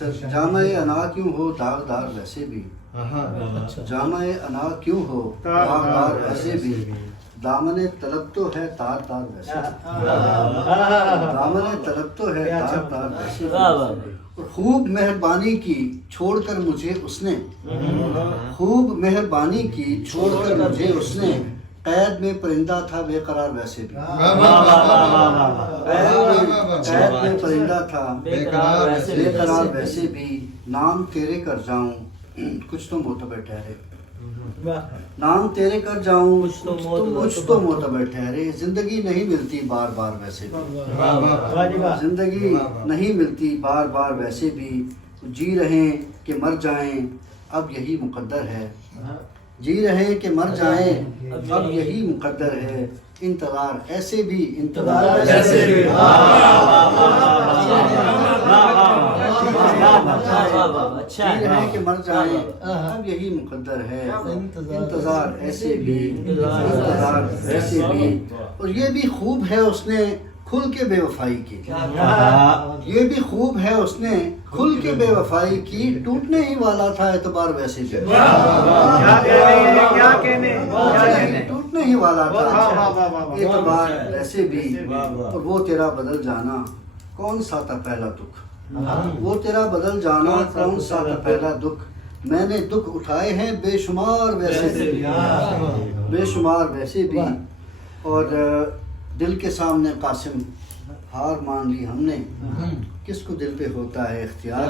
جامع انا کیوں ہو داغدار ویسے بھی، جامع انا کیوں ہو داغدار ویسے بھی، دامن طلب تو ہے تار تار ویسے بھی، دامن طلب تو ہے تار تار ویسے بھی، خوب مہربانی کی چھوڑ کر مجھے اس نے، خوب مہربانی کی چھوڑ کر مجھے اس نے، قید میں پرندہ تھا بے قرار ویسے بھی، قید میں پرندہ تھا بے قرار ویسے بھی، نام تیرے کر جاؤں کچھ تو معتبر ٹھہرے، نام تیرے کر جاؤں کچھ تو معتبر ٹھہرے، زندگی نہیں ملتی بار بار ویسے بھی، زندگی نہیں ملتی بار بار ویسے بھی، جی رہیں کہ مر جائیں اب یہی مقدر ہے، جی رہیں کہ مر جائیں اب یہی مقدر ہے، انتظار ایسے بھی انتظار ایسے بھی، جی رہیں کہ مر جائیں اب یہی مقدر ہے، انتظار ایسے بھی انتظار ایسے بھی، اور یہ بھی خوب ہے اس نے کھل کے بے وفائی کی، یہ بھی خوب ہے اس نے کھل کے بے وفائی کی، ٹوٹنے ہی والا تھا اعتبار ویسے بھی، ٹوٹنے ہی والا تھا اعتبار ویسے بھی، اور وہ تیرا بدل جانا کون سا تھا پہلا دکھ، وہ تیرا بدل جانا کون سا تھا پہلا دکھ، میں نے دکھ اٹھائے ہیں بے شمار ویسے بھی، بے شمار ویسے بھی، اور دل کے سامنے قاسم ہار مان لی ہم نے، کس کو دل پہ ہوتا ہے اختیار